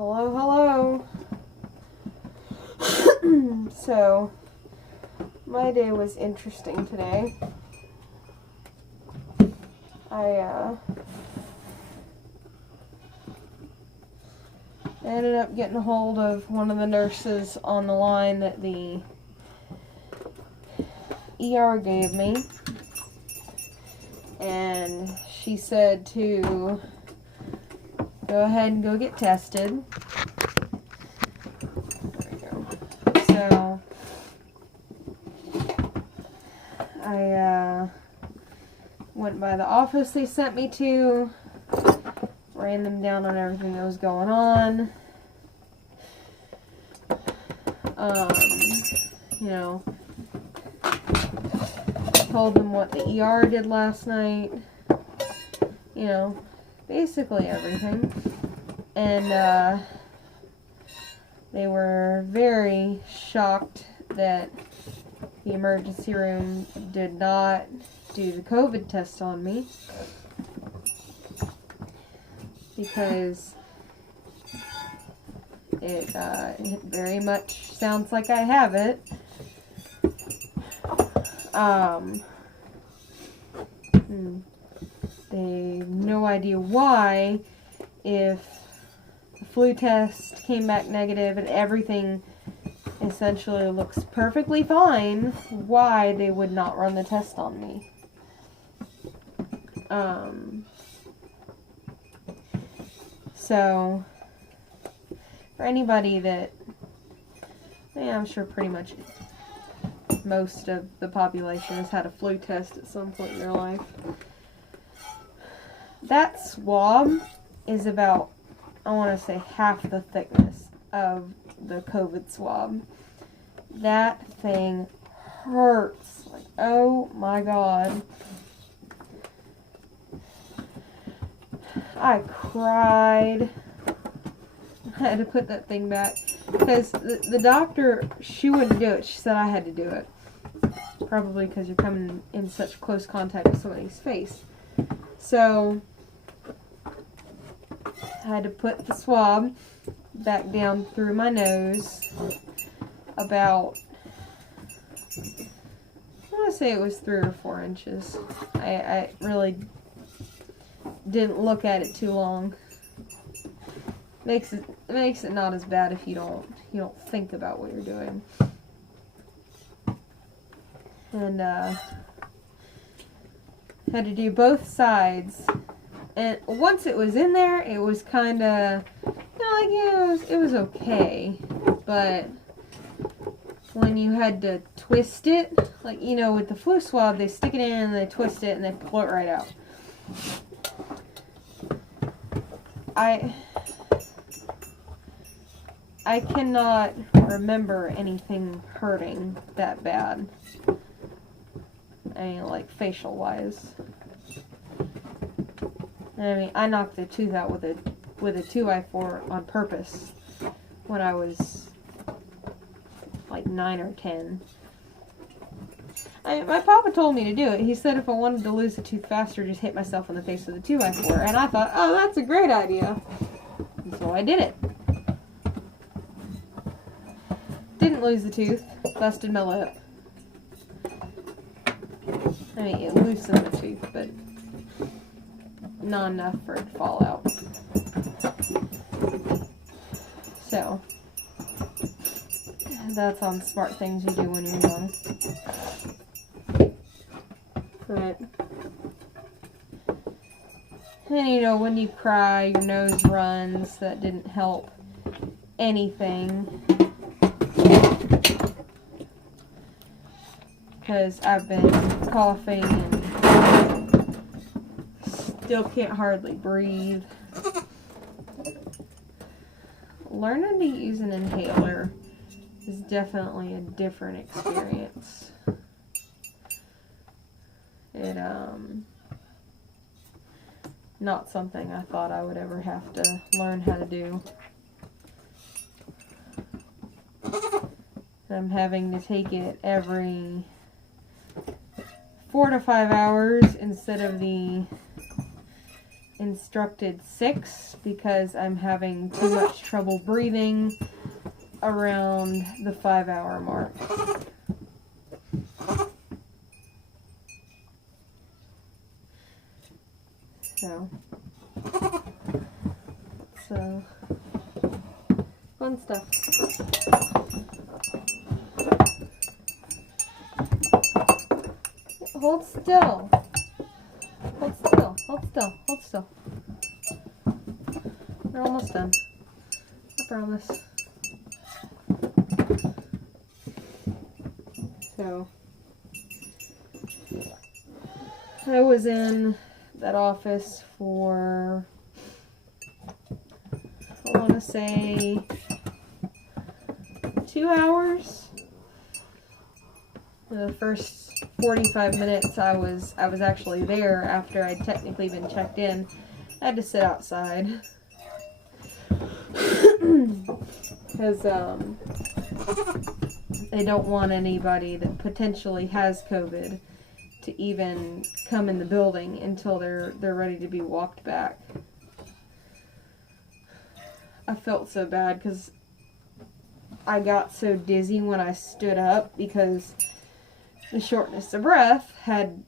Hello. So, my day was interesting today. I ended up getting a hold of one of the nurses on the line that the ER gave me. And she said to go ahead and go get tested. There we go. So, I went by the office they sent me to, ran them down on everything that was going on. Told them what the ER did last night. Basically everything. And they were very shocked that the emergency room did not do the COVID test on me, because it very much sounds like I have it. They have no idea why, if the flu test came back negative and everything essentially looks perfectly fine, why they would not run the test on me. So, for anybody that, I'm sure pretty much most of the population has had a flu test at some point in their life. That swab is about, I want to say, half the thickness of the COVID swab. That thing hurts. Like, oh my God. I cried. I had to put that thing back because the doctor, she wouldn't do it. She said I had to do it. Probably because you're coming in such close contact with somebody's face. So, I had to put the swab back down through my nose about, I want to say it was 3 or 4 inches. I really didn't look at it too long. Makes it not as bad if you don't think about what you're doing. And had to do both sides. And once it was in there, it was kind of, it was okay. But when you had to twist it, with the flu swab, they stick it in and they twist it and they pull it right out. I cannot remember anything hurting that bad. Facial wise. I knocked the tooth out with a 2x4 on purpose when I was 9 or 10. My papa told me to do it. He said if I wanted to lose the tooth faster, just hit myself in the face with a 2x4. And I thought, oh, that's a great idea. And so I did it. Didn't lose the tooth. Busted my lip. It loosened the tooth, but not enough for it to fall out. So, that's on smart things you do when you're young. But, and when you cry, your nose runs. That didn't help anything. Because I've been coughing and still can't hardly breathe. Learning to use an inhaler is definitely a different experience. Not something I thought I would ever have to learn how to do. I'm having to take it every 4 to 5 hours instead of the instructed 6 because I'm having too much trouble breathing around the 5-hour mark. So fun stuff. Hold still. Hold still. Hold still. Hold still. We're almost done. I promise. So, I was in that office for, I want to say, 2 hours. The first 45 minutes I was actually there after I'd technically been checked in. I had to sit outside. Because they don't want anybody that potentially has COVID to even come in the building until they're ready to be walked back. I felt so bad because I got so dizzy when I stood up because the shortness of breath had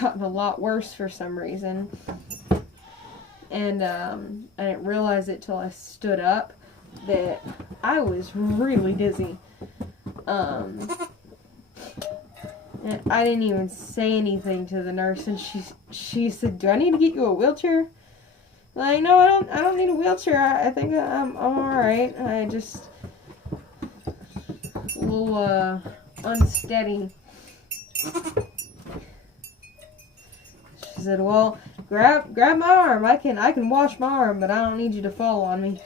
gotten a lot worse for some reason. And I didn't realize it till I stood up that I was really dizzy. And I didn't even say anything to the nurse, and she said, "Do I need to get you a wheelchair?" Like, no, I don't need a wheelchair. I think I'm all right. I just a little unsteady. She said, "Well, grab my arm. I can wash my arm, but I don't need you to fall on me."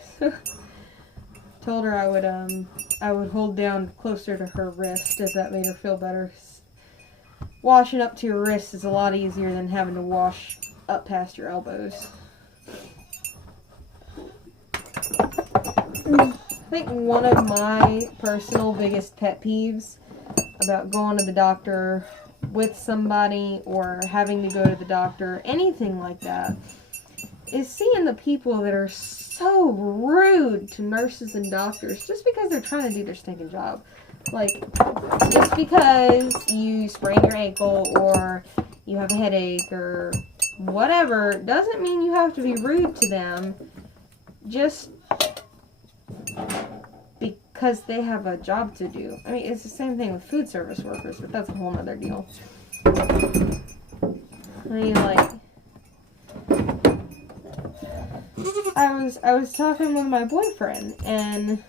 Told her I would hold down closer to her wrist if that made her feel better. Washing up to your wrist is a lot easier than having to wash up past your elbows. I think one of my personal biggest pet peeves about going to the doctor with somebody or having to go to the doctor, anything like that, is seeing the people that are so rude to nurses and doctors just because they're trying to do their stinking job. Like, just because you sprain your ankle or you have a headache or whatever doesn't mean you have to be rude to them just because they have a job to do. I mean, it's the same thing with food service workers, but that's a whole nother deal. I mean, like, I was talking with my boyfriend, and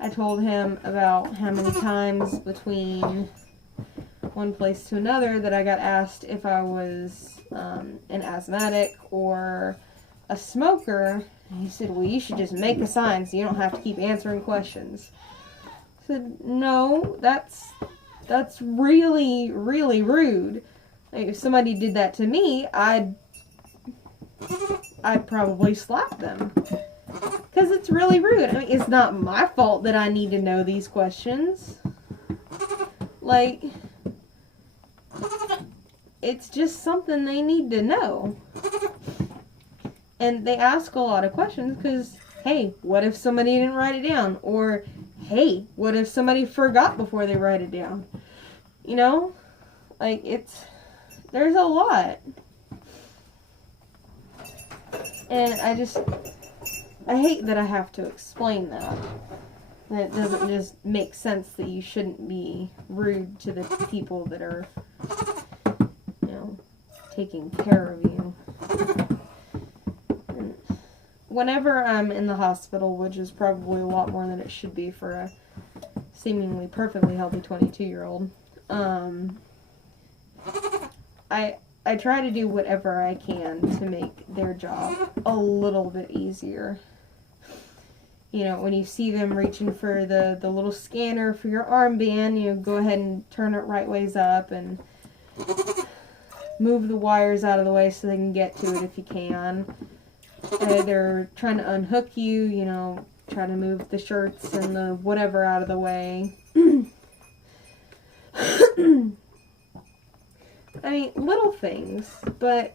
I told him about how many times between one place to another that I got asked if I was an asthmatic or a smoker. And he said, "Well, you should just make a sign so you don't have to keep answering questions." I said, "No, that's really, really rude. Like, if somebody did that to me, I'd probably slap them. Because it's really rude. I mean, it's not my fault that I need to know these questions. Like, it's just something they need to know. And they ask a lot of questions because, hey, what if somebody didn't write it down? Or, hey, what if somebody forgot before they write it down? You know? Like, there's a lot. And I hate that I have to explain that. And it doesn't just make sense that you shouldn't be rude to the people that are, you know, taking care of you. And whenever I'm in the hospital, which is probably a lot more than it should be for a seemingly perfectly healthy 22-year-old, I try to do whatever I can to make their job a little bit easier. You know, when you see them reaching for the little scanner for your armband, you know, go ahead and turn it right ways up and move the wires out of the way so they can get to it if you can. They're trying to unhook you, you know, try to move the shirts and the whatever out of the way. I mean, little things, but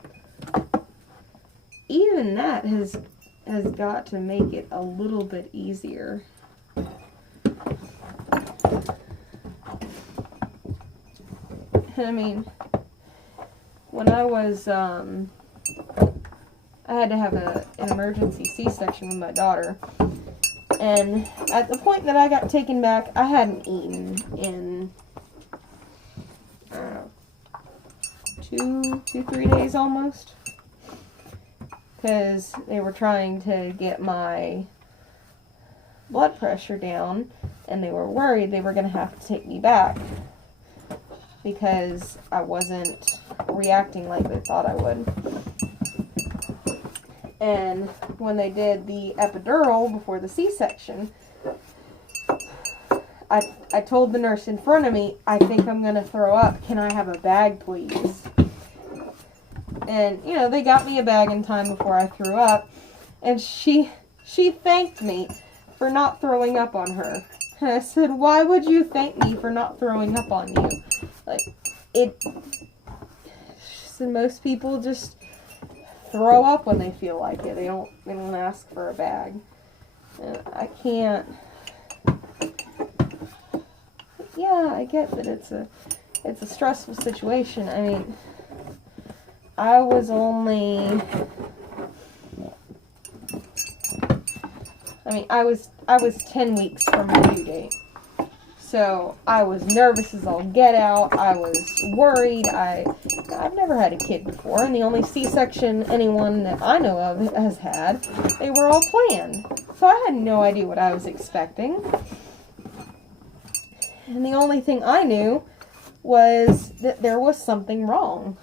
even that has got to make it a little bit easier. I mean, when I was, I had to have an emergency C-section with my daughter. And at the point that I got taken back, I hadn't eaten in, 3 days almost. Because they were trying to get my blood pressure down, and they were worried they were going to have to take me back because I wasn't reacting like they thought I would. And when they did the epidural before the C-section, I told the nurse in front of me, I think I'm going to throw up. Can I have a bag, please? And, you know, they got me a bag in time before I threw up. And she thanked me for not throwing up on her. And I said, why would you thank me for not throwing up on you? Like, so most people just throw up when they feel like it. They don't ask for a bag. And I can't. Yeah, I get that it's a stressful situation. I mean, I was 10 weeks from my due date. So I was nervous as all get out. I was worried. I've never had a kid before, and the only C-section anyone that I know of has had, they were all planned. So I had no idea what I was expecting. And the only thing I knew was that there was something wrong,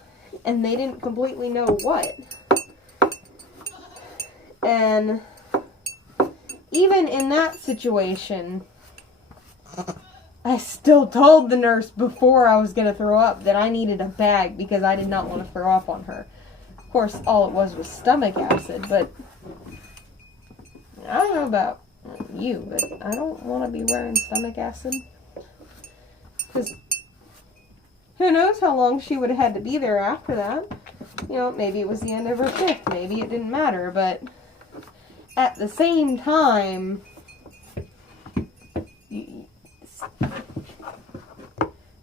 and they didn't completely know what. And even in that situation, I still told the nurse before I was going to throw up that I needed a bag because I did not want to throw up on her. Of course, all it was stomach acid, but I don't know about you, but I don't want to be wearing stomach acid. Because who knows how long she would have had to be there after that. You know, maybe it was the end of her shift. Maybe it didn't matter, but at the same time, it's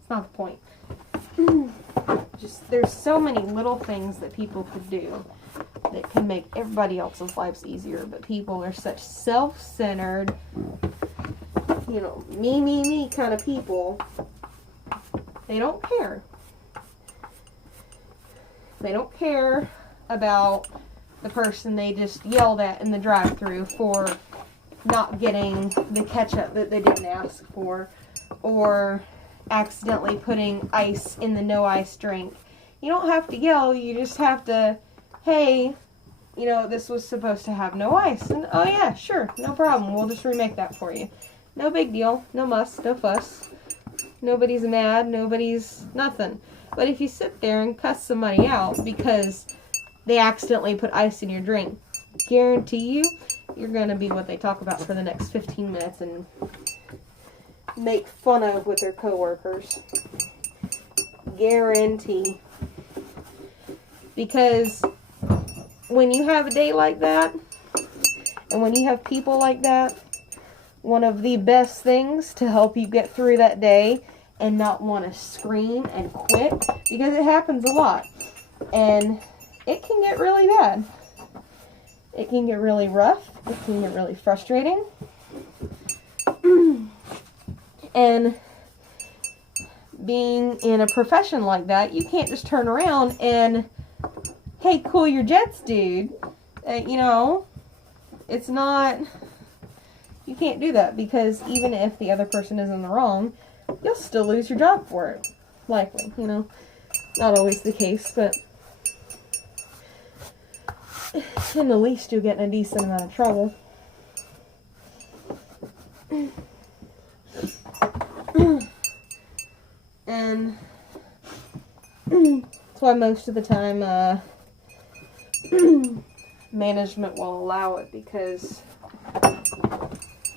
not the point. Just, there's so many little things that people could do that can make everybody else's lives easier, but people are such self-centered, you know, me kind of people. They don't care. They don't care about the person they just yelled at in the drive-thru for not getting the ketchup that they didn't ask for, or accidentally putting ice in the no ice drink. You don't have to yell, you just have to, hey, you know, this was supposed to have no ice. And, oh yeah, sure, no problem, we'll just remake that for you. No big deal, no muss, no fuss. Nobody's mad, nobody's nothing. But if you sit there and cuss somebody out because they accidentally put ice in your drink, guarantee you're going to be what they talk about for the next 15 minutes and make fun of with their coworkers. Guarantee. Because when you have a day like that, and when you have people like that, one of the best things to help you get through that day and not want to scream and quit, because it happens a lot, and it can get really bad. It can get really rough. It can get really frustrating. And being in a profession like that, you can't just turn around and, hey, cool your jets, dude. You know, it's not... You can't do that, because even if the other person is in the wrong, you'll still lose your job for it. Likely, you know. Not always the case, but in the least you'll get in a decent amount of trouble. And that's why most of the time management will allow it, because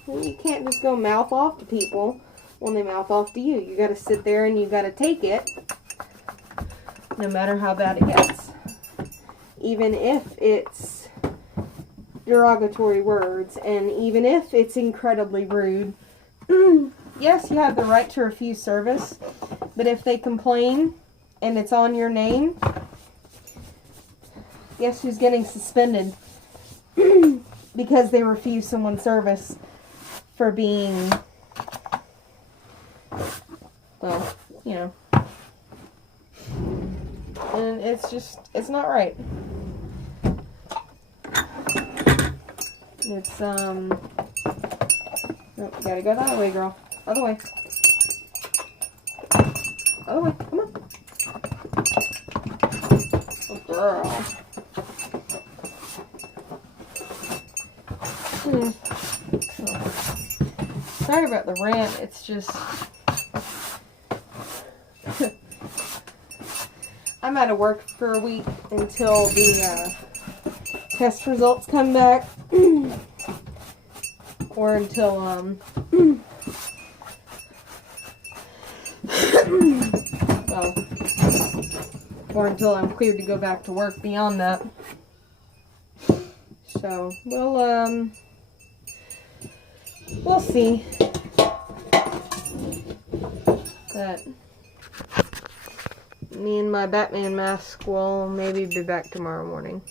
you can't just go mouth off to people when they mouth off to you. You got to sit there and you got to take it, no matter how bad it gets. Even if it's derogatory words, and even if it's incredibly rude, yes, you have the right to refuse service, but if they complain and it's on your name, guess who's getting suspended? Because they refuse someone's service for being, well, you know. And it's just, it's not right. It's, oh, you gotta go the other way, girl. Other way. Other way, come on. Oh, girl. Sorry about the rant, it's just... I'm out of work for a week until the test results come back. Or until, well, or until I'm cleared to go back to work beyond that. So, we'll see. But me and my Batman mask will maybe be back tomorrow morning.